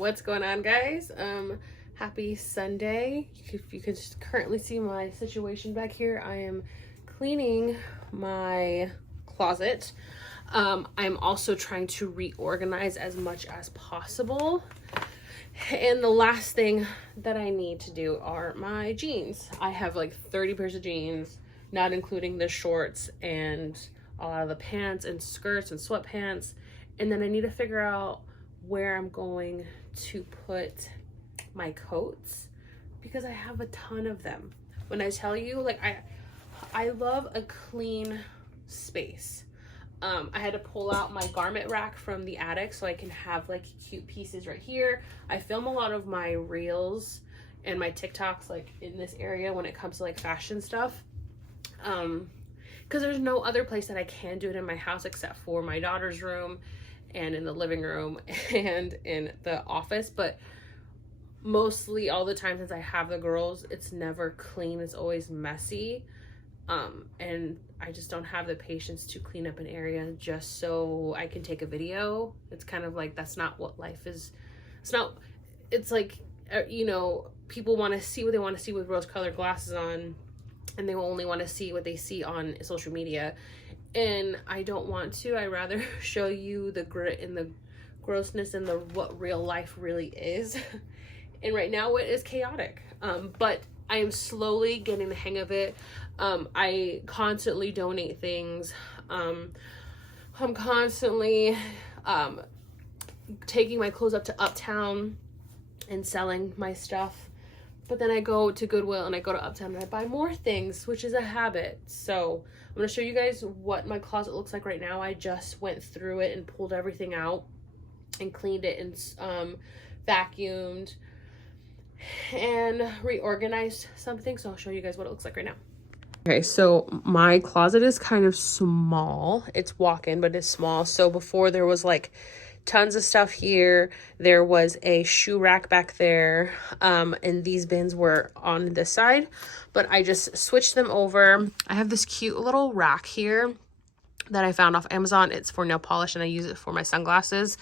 What's going on, guys? Happy Sunday. If you can just currently see my situation back here, I am cleaning my closet. I'm also trying to reorganize as much as possible. And the last thing that I need to do are my jeans. I have like 30 pairs of jeans, not including the shorts and a lot of the pants and skirts and sweatpants. And then I need to figure out where I'm going to put my coats because I have a ton of them. When I tell you, like, I love a clean space. I had to pull out my garment rack from the attic so I can have like cute pieces right here. I film a lot of my reels and my TikToks like in this area when it comes to like fashion stuff. Because there's no other place that I can do it in my house except for my daughter's room and in the living room and in the office. But mostly all the time since I have the girls, it's never clean. It's always messy. And I just don't have the patience to clean up an area just so I can take a video. It's kind of like, that's not what life is. It's like, you know, people want to see what they want to see with rose-colored glasses on, and they will only want to see what they see on social media. And I don't want to. I rather show you the grit and the grossness and what real life really is. And right now it is chaotic. But I am slowly getting the hang of it. I constantly donate things. I'm constantly taking my clothes up to Uptown and selling my stuff. But then I go to Goodwill and I go to Uptown and I buy more things, which is a habit. So I'm going to show you guys what my closet looks like right now. I just went through it and pulled everything out and cleaned it and vacuumed and reorganized something. So I'll show you guys what it looks like right now. Okay, so my closet is kind of small. It's walk-in, but it's small. So before there was like tons of stuff here. There was a shoe rack back there. And these bins were on this side, but I just switched them over. I have this cute little rack here that I found off Amazon. It's for nail polish and I use it for my sunglasses,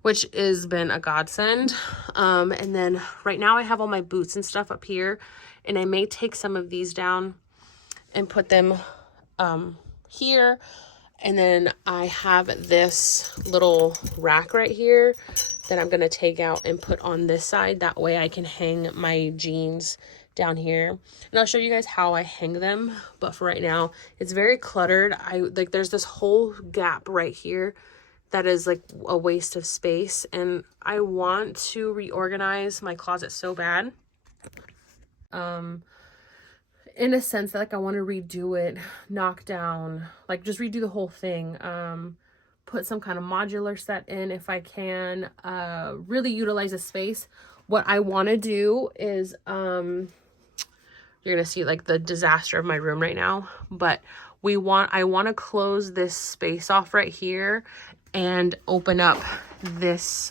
which has been a godsend. And then right now I have all my boots and stuff up here, and I may take some of these down and put them here. And then I have this little rack right here that I'm gonna take out and put on this side. That way I can hang my jeans down here. And I'll show you guys how I hang them. But for right now, it's very cluttered. There's this whole gap right here that is like a waste of space. And I want to reorganize my closet so bad. In a sense that like I want to redo it, knock down, like just redo the whole thing, put some kind of modular set in if I can, really utilize the space. What I want to do is, you're gonna see like the disaster of my room right now, but I want to close this space off right here and open up this,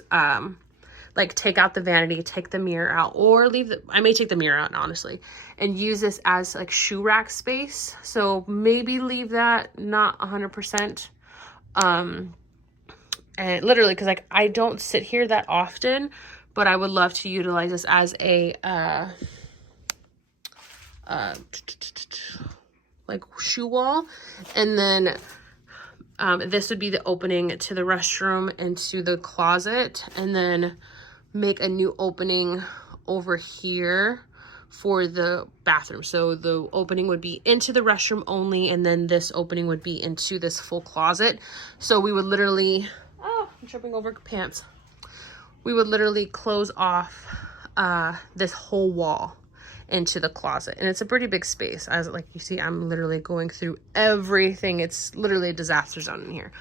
like take out the vanity, take the mirror out, or I may take the mirror out honestly, and use this as like shoe rack space. So maybe leave that not 100%. And literally, cause like I don't sit here that often, but I would love to utilize this as a, like shoe wall. And then, this would be the opening to the restroom and to the closet, and then make a new opening over here for the bathroom. So the opening would be into the restroom only, and then this opening would be into this full closet. So we would literally, oh, I'm tripping over pants. We would literally close off this whole wall into the closet. And it's a pretty big space. As like you see, I'm literally going through everything. It's literally a disaster zone in here.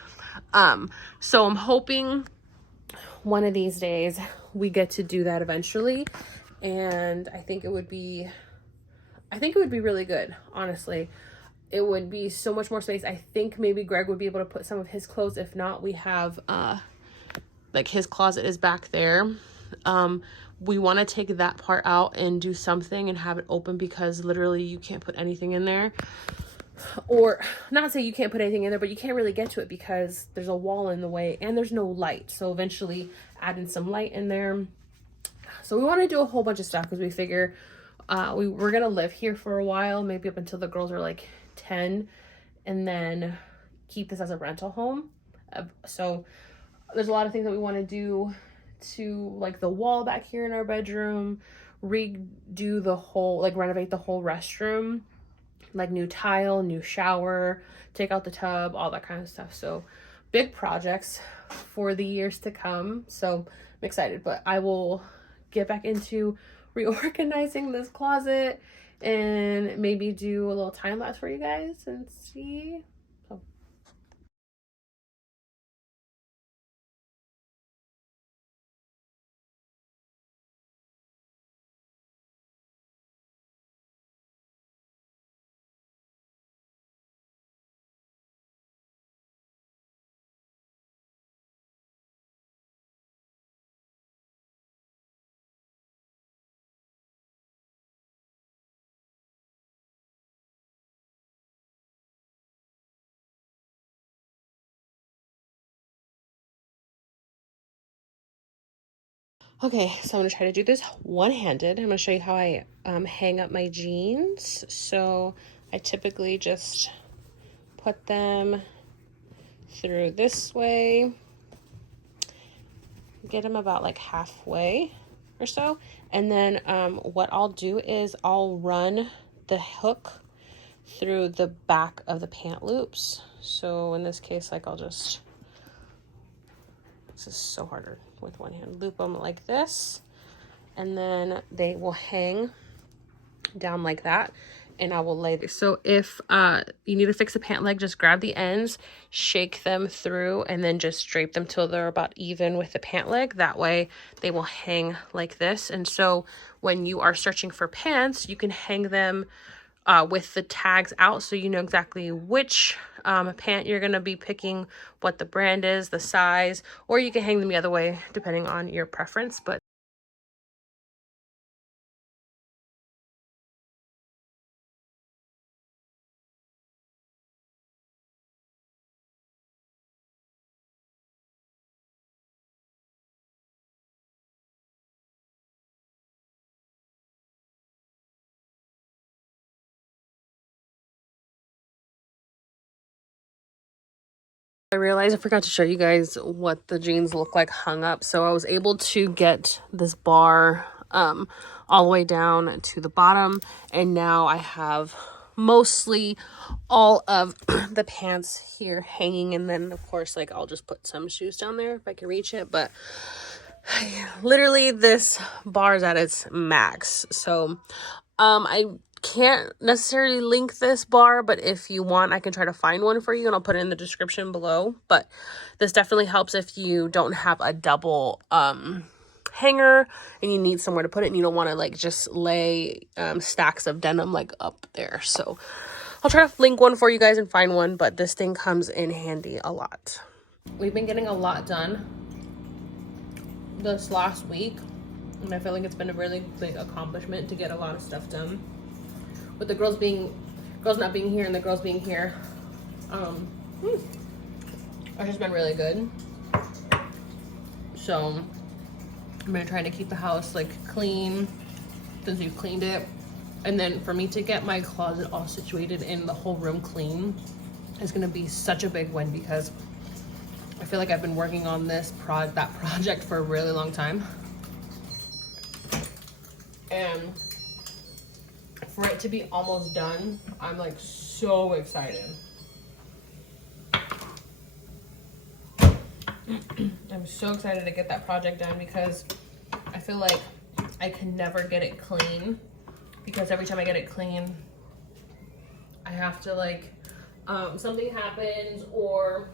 So I'm hoping one of these days we get to do that eventually, and I think it would be really good. Honestly, it would be so much more space. I think maybe Greg would be able to put some of his clothes. If not, we have like his closet is back there. We want to take that part out and do something and have it open, because literally you can't put anything in there. or not say you can't put anything in there, but you can't really get to it because there's a wall in the way and there's no light. So eventually adding some light in there. So we want to do a whole bunch of stuff because we figure we're going to live here for a while, maybe up until the girls are like 10, and then keep this as a rental home. So there's a lot of things that we want to do to like the wall back here in our bedroom, redo the whole, like renovate the whole restroom, like new tile, new shower, take out the tub, all that kind of stuff. So big projects for the years to come. So I'm excited, but I will get back into reorganizing this closet and maybe do a little time lapse for you guys and see. So. Okay, so I'm gonna try to do this one-handed. I'm gonna show you how I hang up my jeans. So I typically just put them through this way, get them about like halfway or so, and then what I'll do is I'll run the hook through the back of the pant loops. So in this case, like this is so harder with one hand, loop them like this, and then they will hang down like that, and I will lay this. So if you need to fix the pant leg, just grab the ends, shake them through, and then just drape them till they're about even with the pant leg. That way they will hang like this. And so when you are searching for pants, you can hang them with the tags out, so you know exactly which pant you're going to be picking, what the brand is, the size, or you can hang them the other way depending on your preference. But I realized I forgot to show you guys what the jeans look like hung up. So I was able to get this bar all the way down to the bottom, and now I have mostly all of the pants here hanging, and then of course like I'll just put some shoes down there if I can reach it. But literally this bar is at its max. So I can't necessarily link this bar, but if you want, I can try to find one for you, and I'll put it in the description below. But this definitely helps if you don't have a double hanger and you need somewhere to put it, and you don't want to like just lay stacks of denim like up there. So I'll try to link one for you guys and find one, but this thing comes in handy a lot. We've been getting a lot done this last week, and I feel like it's been a really big accomplishment to get a lot of stuff done. With the girls not being here and the girls being here, it's just been really good. So I'm gonna try to keep the house like clean since we've cleaned it, and then for me to get my closet all situated and the whole room clean is gonna be such a big win, because I feel like I've been working on that project for a really long time, and for it to be almost done, I'm like so excited. I'm so excited to get that project done, because I feel like I can never get it clean, because every time I get it clean, I have to like, something happens, or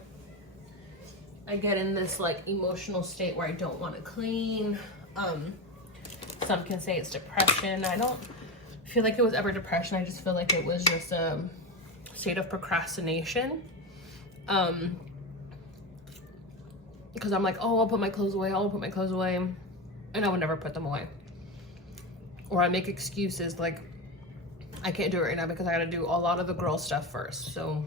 I get in this like emotional state where I don't want to clean. Some can say it's depression. I don't feel like it was ever depression. I just feel like it was just a state of procrastination. Because I'm like, oh, I'll put my clothes away, and I would never put them away. Or I make excuses like, I can't do it right now because I gotta do a lot of the girl stuff first. So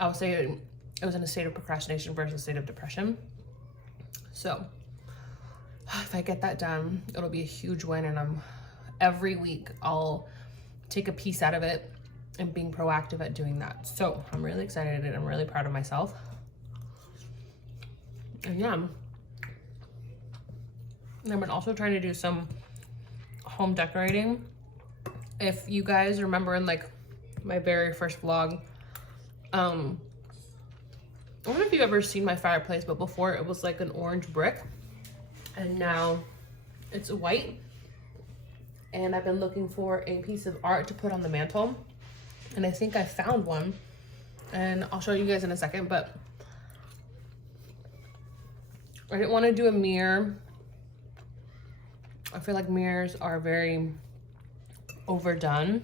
I would say it was in a state of procrastination versus a state of depression. So if I get that done, it'll be a huge win. And every week I'll take a piece out of it and being proactive at doing that. So I'm really excited and I'm really proud of myself. And yeah, and I've been also trying to do some home decorating. If you guys remember in like my very first vlog, I don't know if you've ever seen my fireplace, but before it was like an orange brick and now it's white. And I've been looking for a piece of art to put on the mantle. And I think I found one and I'll show you guys in a second, but I didn't want to do a mirror. I feel like mirrors are very overdone.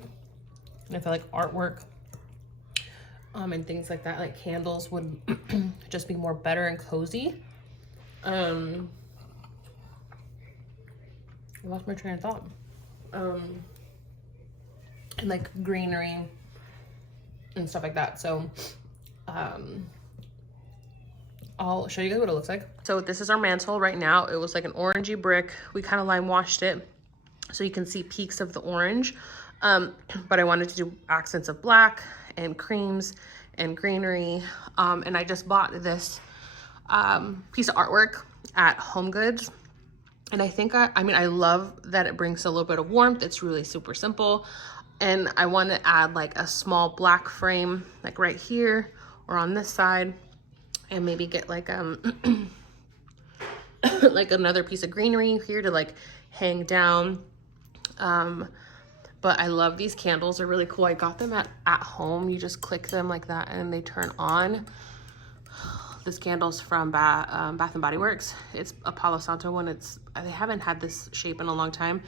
And I feel like artwork and things like that, like candles, would just be more better and cozy. I lost my train of thought. And like greenery and stuff like that. So I'll show you guys what it looks like. So this is our mantle right now. It was like an orangey brick. We kind of lime washed it so you can see peaks of the orange. But I wanted to do accents of black and creams and greenery. And I just bought this piece of artwork at Home Goods. And I think, I mean, I love that it brings a little bit of warmth. It's really super simple. And I want to add like a small black frame, like right here or on this side, and maybe get like like another piece of greenery here to like hang down. But I love these candles. They're really cool. I got them at home. You just click them like that and they turn on. This candle's from Bath and Body Works. It's a Palo Santo one. They haven't had this shape in a long time.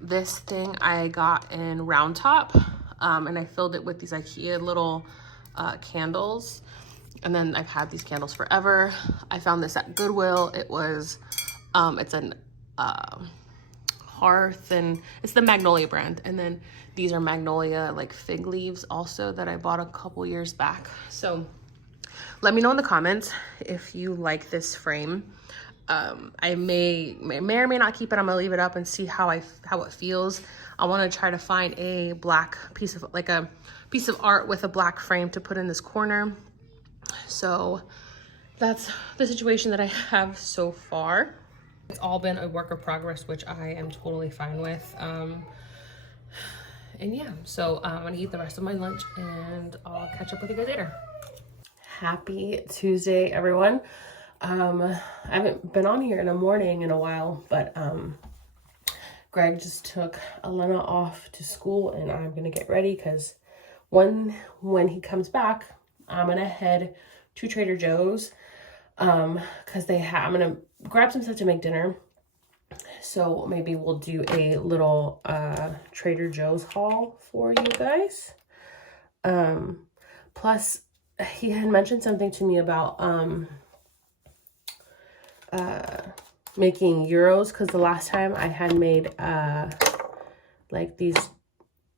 This thing I got in round top, and I filled it with these IKEA little candles. And then I've had these candles forever. I found this at Goodwill. It was, it's an hearth, and it's the Magnolia brand. And then these are Magnolia like fig leaves also that I bought a couple years back. So let me know in the comments if you like this frame. I may or may not keep it. I'm gonna leave it up and see how it feels. I want to try to find a black piece of art with a black frame to put in this corner. So that's the situation that I have so far. It's all been a work of progress, which I am totally fine with. And yeah, so I'm gonna eat the rest of my lunch and I'll catch up with you guys later. Happy Tuesday, everyone. I haven't been on here in the morning in a while, but Greg just took Elena off to school and I'm gonna get ready because when he comes back, I'm gonna head to Trader Joe's because I'm gonna grab some stuff to make dinner. So maybe we'll do a little Trader Joe's haul for you guys. Plus he had mentioned something to me about making gyros, because the last time I had made like these,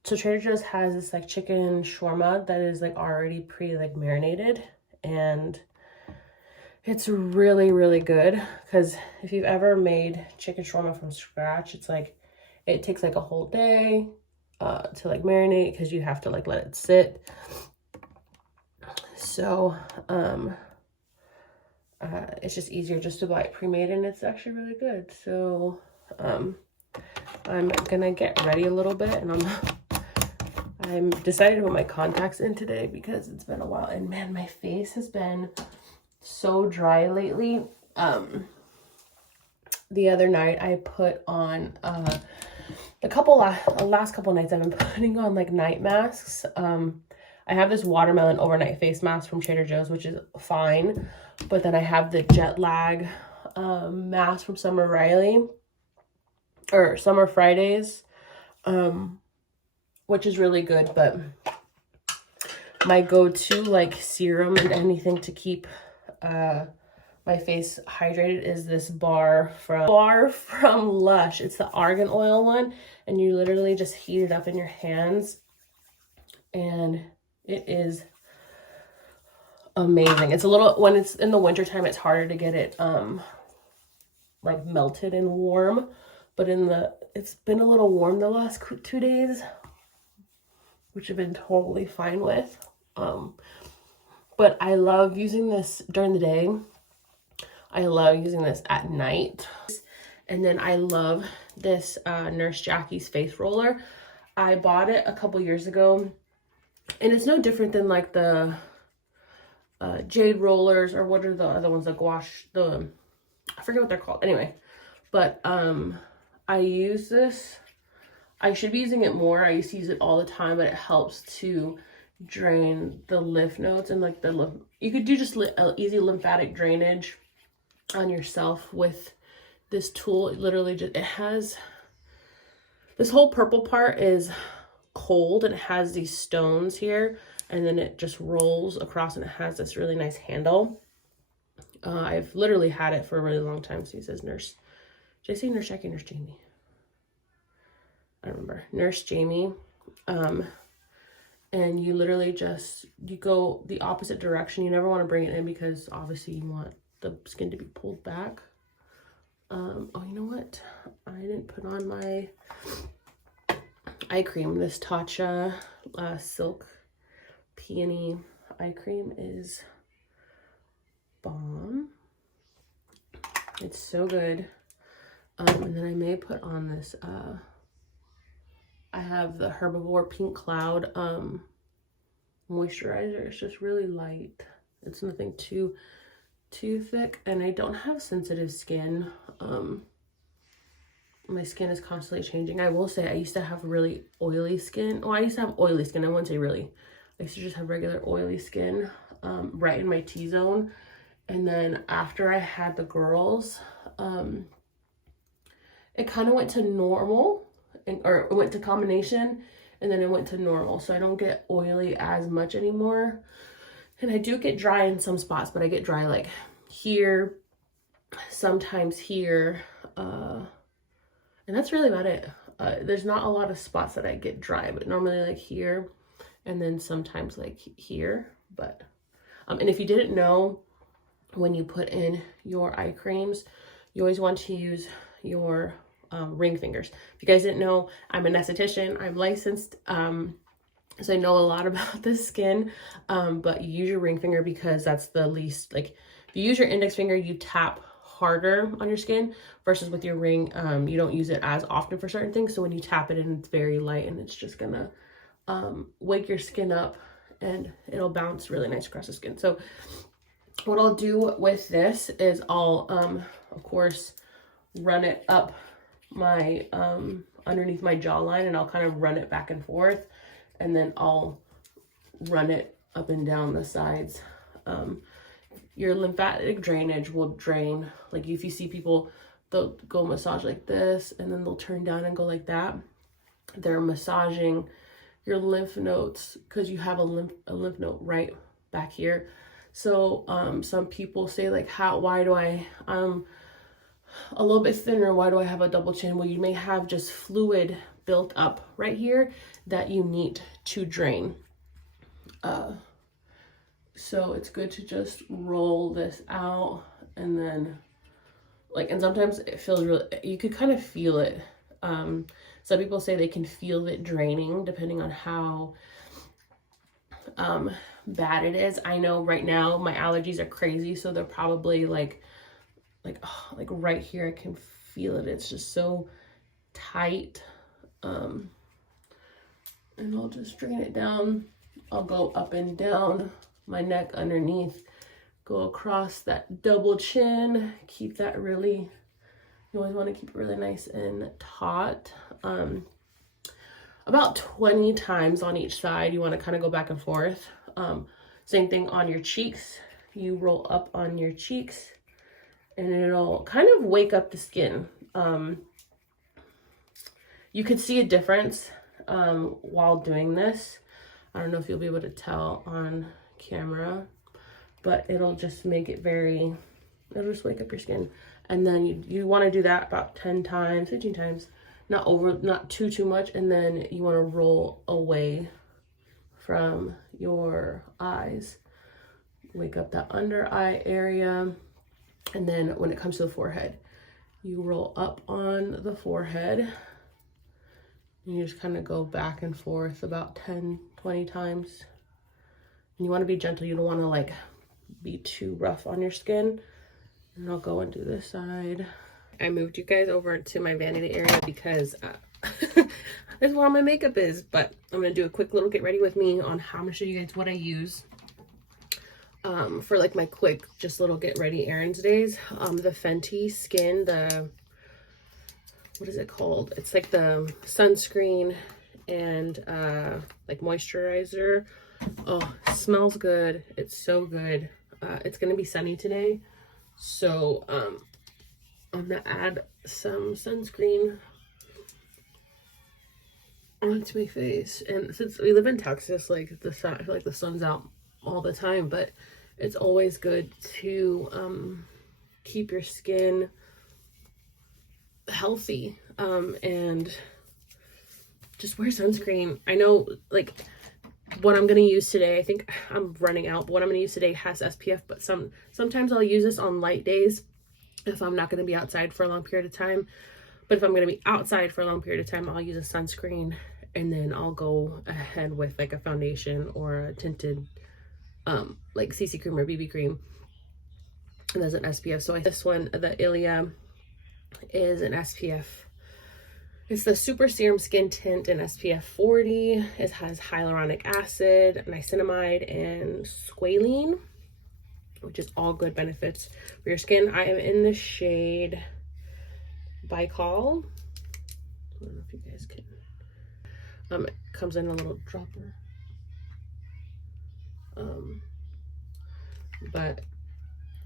so Trader Joe's has this like chicken shawarma that is like already marinated, and it's really, really good. Because if you've ever made chicken shawarma from scratch, it's like it takes like a whole day to like marinate, because you have to like let it sit. So it's just easier just to buy it pre-made, and it's actually really good. So I'm gonna get ready a little bit, and I'm decided to put my contacts in today because it's been a while, and man, my face has been so dry lately. The other night I put on last couple nights I've been putting on like night masks. I have this watermelon overnight face mask from Trader Joe's, which is fine. But then I have the jet lag mask from Summer Fridays, which is really good. But my go-to like serum and anything to keep my my face hydrated is this bar from Lush. It's the argan oil one, and you literally just heat it up in your hands, and it is amazing. It's a little, when it's in the wintertime, it's harder to get it like melted and warm, but it's been a little warm the last 2 days, which I've been totally fine with. But I love using this during the day. I love using this at night. And then I love this Nurse Jackie's face roller. I bought it a couple years ago, and it's no different than like the jade rollers, or what are the other ones, the gouache, I forget what they're called. Anyway, but I use this. I should be using it more. I used to use it all the time, but it helps to drain the lymph nodes and like you could do just easy lymphatic drainage on yourself with this tool. It literally just, it has, this whole purple part is cold, and it has these stones here, and then it just rolls across, and it has this really nice handle. I've literally had it for a really long time. So he says Nurse, did I say Nurse Jackie, Nurse Jamie? I don't remember. Nurse Jamie. And you literally just, you go the opposite direction. You never want to bring it in, because obviously you want the skin to be pulled back. Oh, you know what? I didn't put on my eye cream. This Tatcha Silk Peony eye cream is bomb. It's so good. And then I may put on this, I have the Herbivore Pink Cloud moisturizer. It's just really light. It's nothing too thick, and I don't have sensitive skin. My skin is constantly changing. I will say I used to have really oily skin. Oh, I used to have oily skin. I wouldn't say really. I used to just have regular oily skin right in my T-zone. And then after I had the girls, it kind of went to normal, or it went to combination, and then it went to normal. So I don't get oily as much anymore. And I do get dry in some spots, but I get dry like here, sometimes here, and that's really about it. There's not a lot of spots that I get dry, but normally like here, and then sometimes like here. But and if you didn't know, when you put in your eye creams, you always want to use your ring fingers. If you guys didn't know, I'm an esthetician. I'm licensed, so I know a lot about the skin, but you use your ring finger because that's the least, like, if you use your index finger, you tap harder on your skin, versus with your ring, you don't use it as often for certain things. So when you tap it in, it's very light, and it's just gonna wake your skin up, and it'll bounce really nice across the skin. So what I'll do with this is I'll, of course, run it up my, underneath my jawline, and I'll kind of run it back and forth, and then I'll run it up and down the sides. Your lymphatic drainage will drain, like if you see people, they'll go massage like this, and then they'll turn down and go like that. They're massaging your lymph nodes, because you have a lymph node right back here. So some people say like, why do I'm a little bit thinner, why do I have a double chin? Well, you may have just fluid built up right here that you need to drain. So it's good to just roll this out, and then like, and sometimes it feels really, you could kind of feel it. Some people say they can feel it draining depending on how bad it is. I know right now my allergies are crazy, so they're probably like right here, I can feel it. It's just so tight. And I'll just drain it down. I'll go up and down my neck underneath, go across that double chin, keep that really, you always want to keep it really nice and taut. About 20 times on each side. You want to kind of go back and forth. Same thing on your cheeks. You roll up on your cheeks, and it'll kind of wake up the skin. You could see a difference while doing this. I don't know if you'll be able to tell on camera, but it'll just make it very It'll just wake up your skin. And then you want to do that about 10 times, 15 times, not too much. And then you want to roll away from your eyes. Wake up that under eye area. And then when it comes to the forehead, you roll up on the forehead. And you just kind of go back and forth about 10, 20 times. And you want to be gentle. You don't want to like be too rough on your skin. And I'll go and do this side. I moved you guys over to my vanity area because this is where all my makeup is. But I'm going to do a quick little get ready with me on how I'm going to show you guys what I use for like my quick, just little get ready errands days. The Fenty Skin, what is it called? It's like the sunscreen and like moisturizer. Oh, smells good. It's so good. It's going to be sunny today. So, I'm going to add some sunscreen onto my face. And since we live in Texas, like the sun, I feel like the sun's out all the time, but it's always good to keep your skin healthy and just wear sunscreen. I know like what I'm going to use today, I think I'm running out, but what I'm going to use today has SPF, but sometimes I'll use this on light days if I'm not going to be outside for a long period of time. But if I'm going to be outside for a long period of time, I'll use a sunscreen, and then I'll go ahead with like a foundation or a tinted like CC cream or BB cream, and there's an SPF. So this one, the Ilia, is an SPF. It's the Super Serum Skin Tint in SPF 40. It has hyaluronic acid, niacinamide, and squalene, which is all good benefits for your skin. I am in the shade Baikal. I don't know if you guys can. It comes in a little dropper. But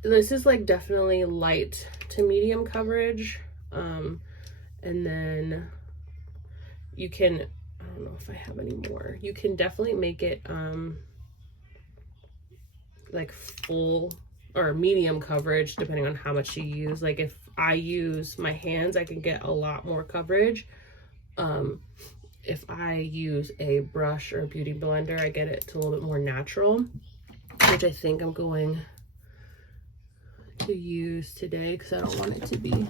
this is like definitely light to medium coverage. And then you can, I don't know if I have any more. You can definitely make it like full or medium coverage depending on how much you use. Like if I use my hands, I can get a lot more coverage. If I use a brush or a beauty blender, I get it to a little bit more natural, which I think I'm going to use today because I don't want it to be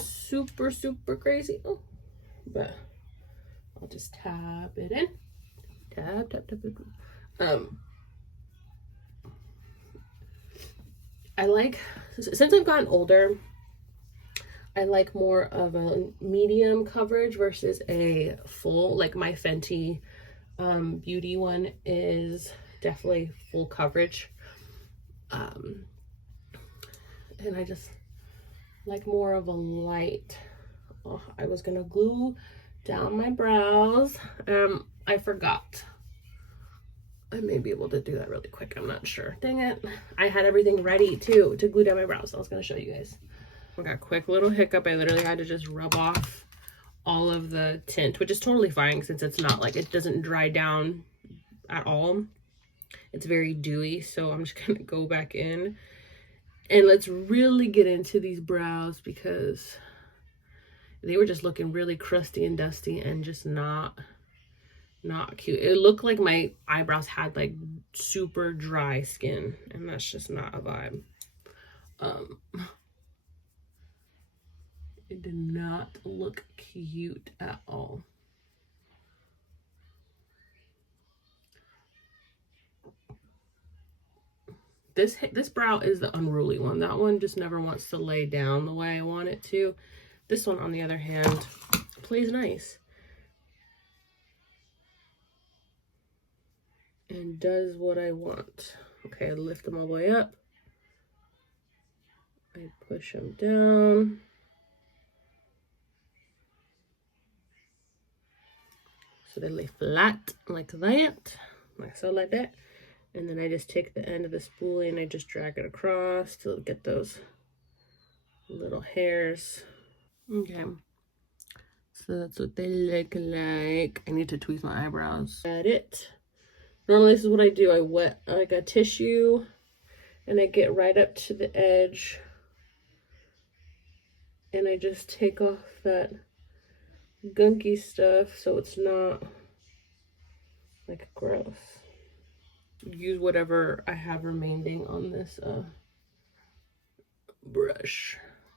super crazy. Oh, but I'll just tap it in. Tap. I like, since I've gotten older, I like more of a medium coverage versus a full. Like my Fenty beauty one is definitely full coverage. And I just like more of a light. Oh, I was gonna glue down my brows. I forgot. I may be able to do that really quick. I'm not sure. Dang it. I had everything ready too to glue down my brows. I was gonna show you guys. I got a quick little hiccup. I literally had to just rub off all of the tint, which is totally fine since it's not like, it doesn't dry down at all. It's very dewy. So I'm just gonna go back in and let's really get into these brows because they were just looking really crusty and dusty and just not cute. It looked like my eyebrows had like super dry skin, and that's just not a vibe. It did not look cute at all. This brow is the unruly one. That one just never wants to lay down the way I want it to. This one, on the other hand, plays nice and does what I want. Okay, I lift them all the way up. I push them down. So they lay flat like that, like that. And then I just take the end of the spoolie and I just drag it across to get those little hairs. Okay. So that's what they look like. I need to tweeze my eyebrows. At it. Normally this is what I do. I wet like a tissue and I get right up to the edge and I just take off that gunky stuff so it's not like gross. Use whatever I have remaining on this brush.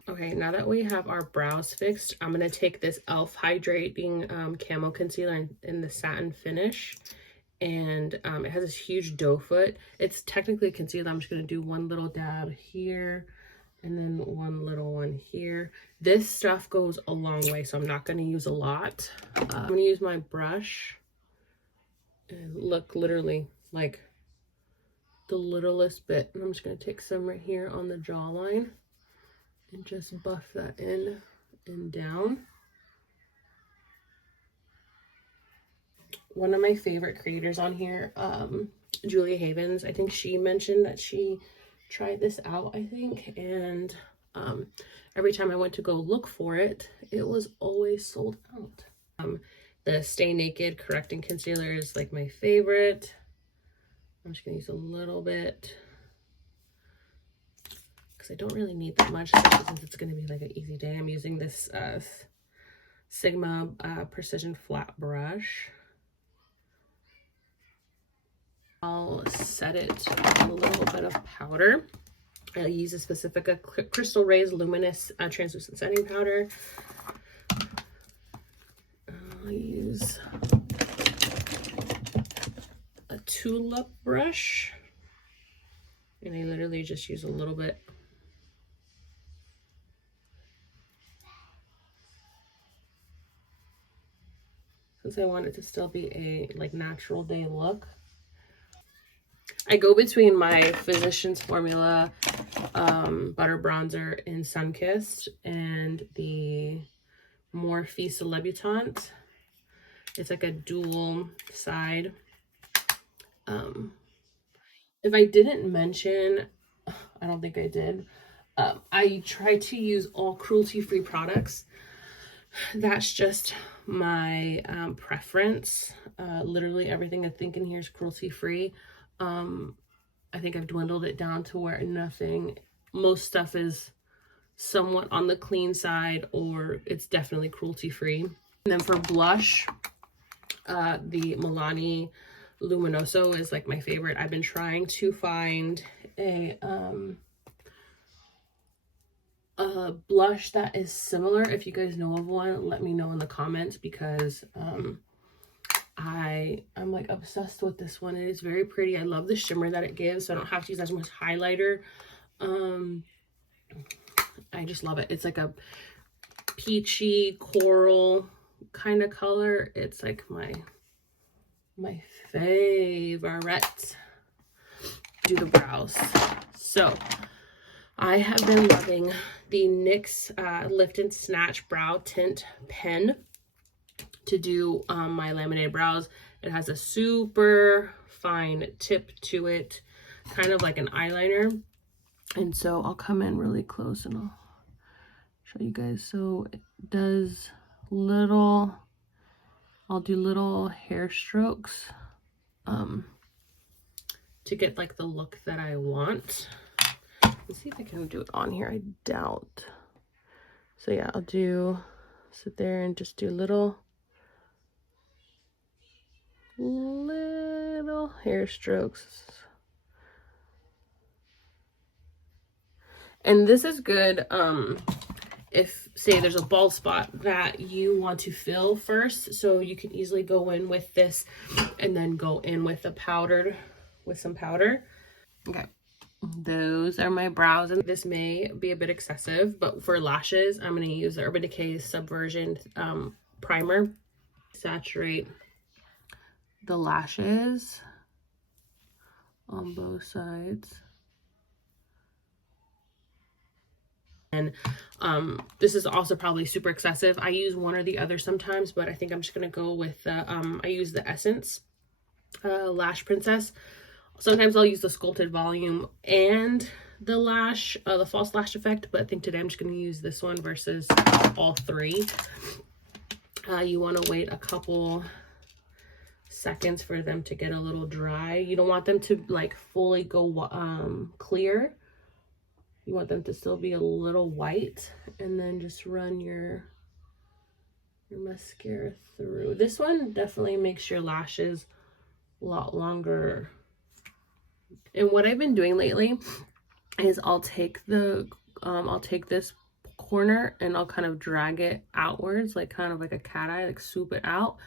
Okay, now that we have our brows fixed, I'm gonna take this e.l.f. hydrating camo concealer in the satin finish, and it has this huge doe foot. It's technically a concealer. I'm just gonna do one little dab here and then one little one here. This stuff goes a long way, so I'm not gonna use a lot. I'm gonna use my brush and look, literally like the littlest bit, and I'm just gonna take some right here on the jawline and just buff that in and down. One of my favorite creators on here, Julia Havens, I think she mentioned that she tried this out, I think, and every time I went to go look for it, it was always sold out. The Stay Naked Correcting Concealer is like my favorite. I'm just gonna use a little bit because I don't really need that much, especially since it's gonna be like an easy day. I'm using this Sigma Precision Flat Brush. I'll set it with a little bit of powder. I use a specific Crystal Rays Luminous Translucent Setting Powder. I'll use a tulip brush, and I literally just use a little bit. Since I want it to still be a like natural day look. I go between my Physicians Formula Butter Bronzer in Sunkissed and the Morphe Celebutante. It's like a dual side. If I didn't mention, I don't think I did, I try to use all cruelty-free products. That's just my preference. Literally everything I think in here is cruelty-free. I think I've dwindled it down to where most stuff is somewhat on the clean side, or it's definitely cruelty-free. And then for blush, the Milani Luminoso is like my favorite. I've been trying to find a blush that is similar. If you guys know of one, let me know in the comments, because I'm like obsessed with this one. It is very pretty. I love the shimmer that it gives, so I don't have to use as much highlighter. I just love it. It's like a peachy coral kind of color. It's like my favorite. Do the brows. So I have been loving the NYX Lift and Snatch Brow Tint Pen to do my laminated brows. It has a super fine tip to it, kind of like an eyeliner. And so I'll come in really close and I'll show you guys. So it does little, I'll do little hair strokes to get like the look that I want. Let's see if I can do it on here. I doubt. So yeah, I'll sit there and just do little hair strokes. And this is good if, say, there's a bald spot that you want to fill first, so you can easily go in with this and then go in with some powder. Okay, those are my brows, and this may be a bit excessive, but for lashes, I'm going to use the Urban Decay Subversion primer. Saturate the lashes on both sides. And this is also probably super excessive. I use one or the other sometimes, but I think I'm just gonna go with the I use the Essence Lash Princess. Sometimes I'll use the Sculpted Volume and the lash, the false lash effect, but I think today I'm just gonna use this one versus all three. You want to wait a couple seconds for them to get a little dry. You don't want them to like fully go clear. You want them to still be a little white, and then just run your mascara through. This one definitely makes your lashes a lot longer. And what I've been doing lately is I'll take this corner and I'll kind of drag it outwards, like kind of like a cat eye, like swoop it out,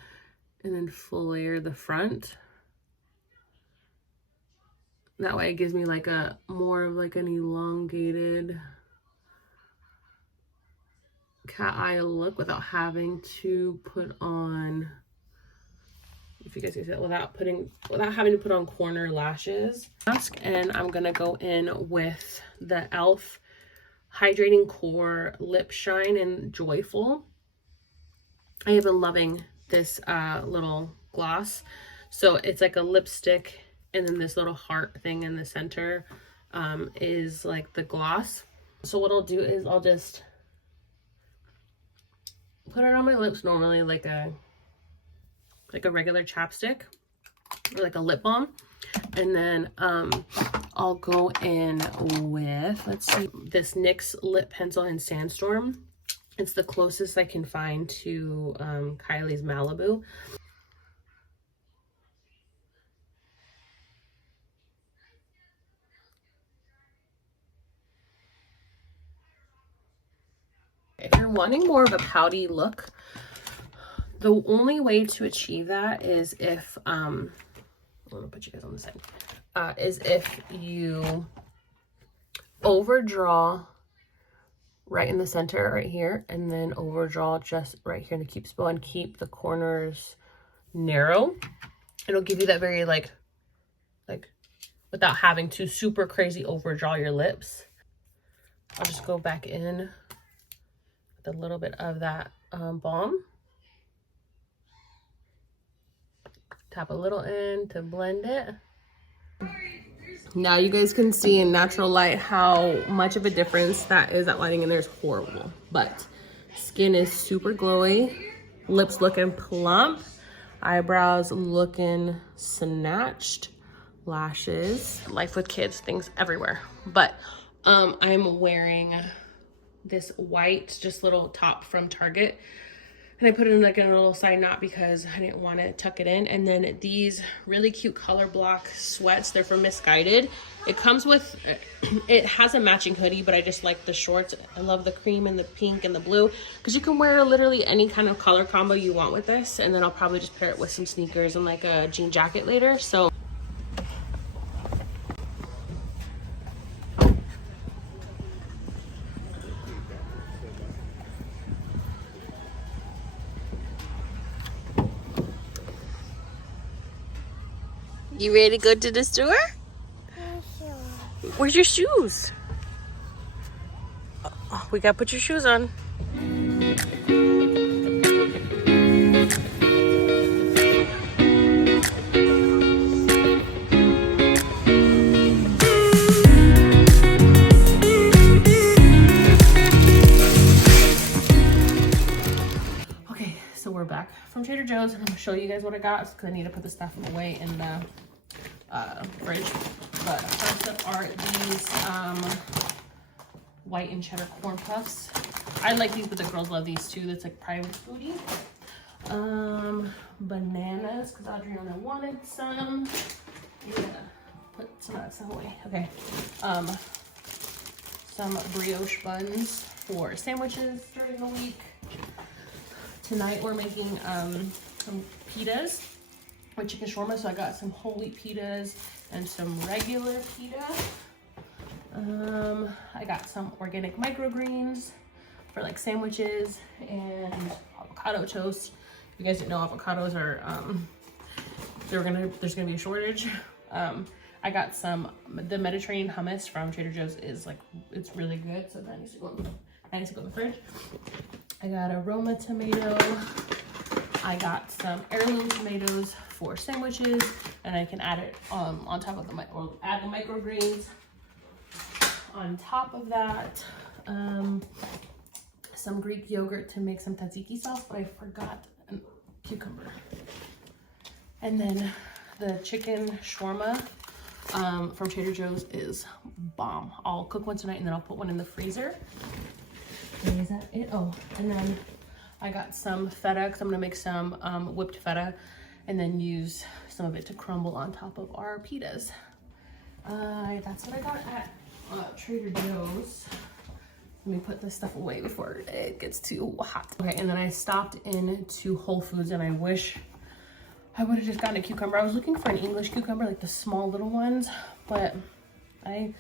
and then flare the front. That way it gives me like a more of like an elongated cat eye look without having to put on, if you guys can see that, without having to put on corner lashes. And I'm gonna go in with the e.l.f. Hydrating Core Lip Shine in Joyful. I have been loving this little gloss. So it's like a lipstick, and then this little heart thing in the center is like the gloss. So what I'll do is I'll just put it on my lips normally like a regular chapstick or like a lip balm, and then I'll go in with, let's see, this NYX lip pencil in Sandstorm. It's the closest I can find to Kylie's Malibu. If you're wanting more of a pouty look, the only way to achieve that is if, I'm gonna put you guys on the side, is if you overdraw right in the center right here, and then overdraw just right here in the cupid's bow and keep the corners narrow. It'll give you that very like without having to super crazy overdraw your lips. I'll just go back in with a little bit of that balm. Tap a little in to blend it. Now you guys can see in natural light how much of a difference that is. That lighting in there is horrible, but skin is super glowy, lips looking plump, eyebrows looking snatched, lashes, life with kids, things everywhere. But I'm wearing this white just little top from Target, and I put it in like in a little side knot because I didn't want to tuck it in. And then these really cute color block sweats, they're from Misguided. It comes with, it has a matching hoodie, but I just like the shorts. I love the cream and the pink and the blue, because you can wear literally any kind of color combo you want with this. And then I'll probably just pair it with some sneakers and like a jean jacket later. So you ready to go to the store? Where's your shoes? Oh, we gotta put your shoes on. Okay, so we're back from Trader Joe's, and I'm gonna show you guys what I got because I need to put the stuff away in the fridge. But first up are these white and cheddar corn puffs. I like these, but the girls love these too. That's like private foodie. Bananas, because Adriana wanted some. Yeah, put some of that stuff away. Okay. Some brioche buns for sandwiches during the week. Tonight we're making some pitas with chicken shawarma, so I got some whole wheat pitas and some regular pita. I got some organic microgreens for like sandwiches, and avocado toast. If you guys didn't know, avocados are there's gonna be a shortage. I got the Mediterranean hummus from Trader Joe's is like, it's really good, so that needs to go in the fridge. I got a Roma tomato. I got some heirloom tomatoes for sandwiches, and I can add it on top of add the microgreens on top of that. Some Greek yogurt to make some tzatziki sauce, but I forgot a cucumber. And then the chicken shawarma from Trader Joe's is bomb. I'll cook one tonight and then I'll put one in the freezer. And is that it? Oh, and then I got some feta because I'm gonna make some whipped feta and then use some of it to crumble on top of our pitas. That's what I got at Trader Joe's. Let me put this stuff away before it gets too hot. Okay, and then I stopped into Whole Foods and I wish I would have just gotten a cucumber. I was looking for an English cucumber, like the small little ones, but they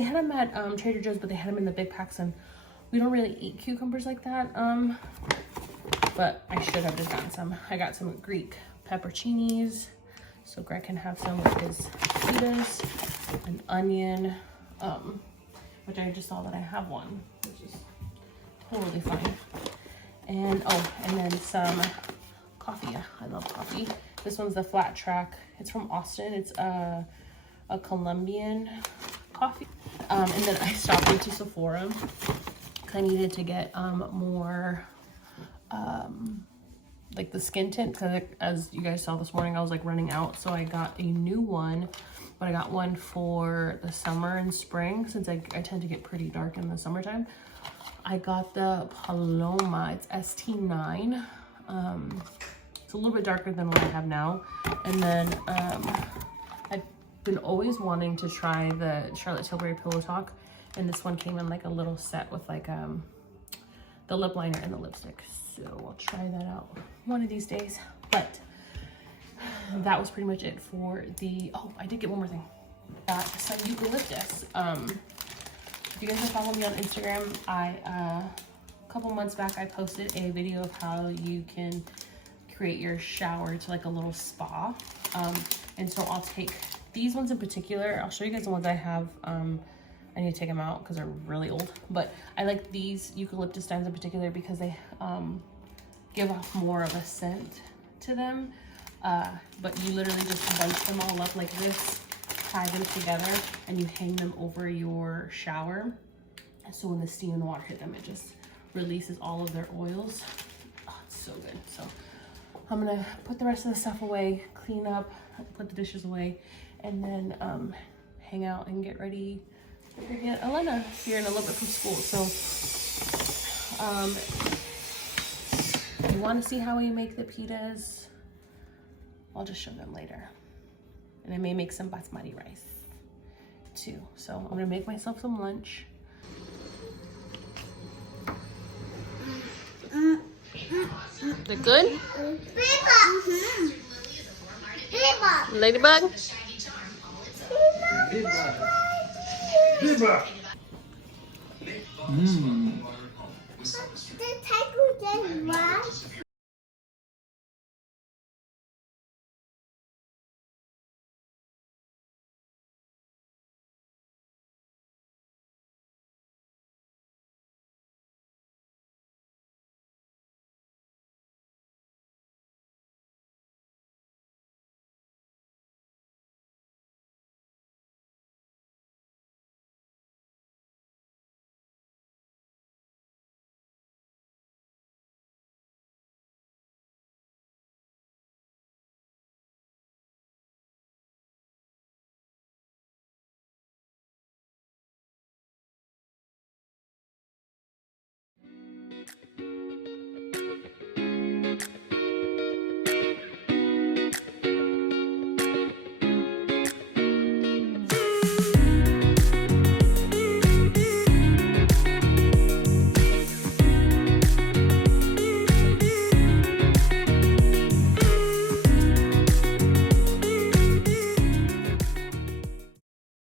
had them at Trader Joe's, but they had them in the big packs, and we don't really eat cucumbers like that. But I should have just gotten some. I got some Greek pepperoncinis, so Greg can have some with his pitas, an onion, which I just saw that I have one, which is totally fine. And and then some coffee. I love coffee. This one's the Flat Track. It's from Austin. It's a Colombian coffee. And then I stopped into Sephora because I needed to get more like the skin tint, because as you guys saw this morning I was like running out, so I got a new one, but I got one for the summer and spring since I tend to get pretty dark in the summertime. I got the Paloma. It's ST9. It's a little bit darker than what I have now. And then I've been always wanting to try the Charlotte Tilbury Pillow Talk, and this one came in like a little set with like the lip liner and the lipstick, so I'll try that out one of these days. But that was pretty much it for the I did get one more thing. Got some eucalyptus. If you guys have followed me on Instagram, a couple months back I posted a video of how you can create your shower to like a little spa, and so I'll take these ones in particular. I'll show you guys the ones I have. I need to take them out because they're really old, but I like these eucalyptus stems in particular because they give off more of a scent to them. But you literally just bunch them all up like this, tie them together, and you hang them over your shower. And so when the steam and the water hit them, it just releases all of their oils. Oh, it's so good. So I'm gonna put the rest of the stuff away, clean up, put the dishes away, and then hang out and get ready to get Elena here in a little bit from school. So if you want to see how we make the pitas, I'll just show them later. And I may make some basmati rice too. So I'm gonna make myself some lunch. They're good? Ladybug? Mmm.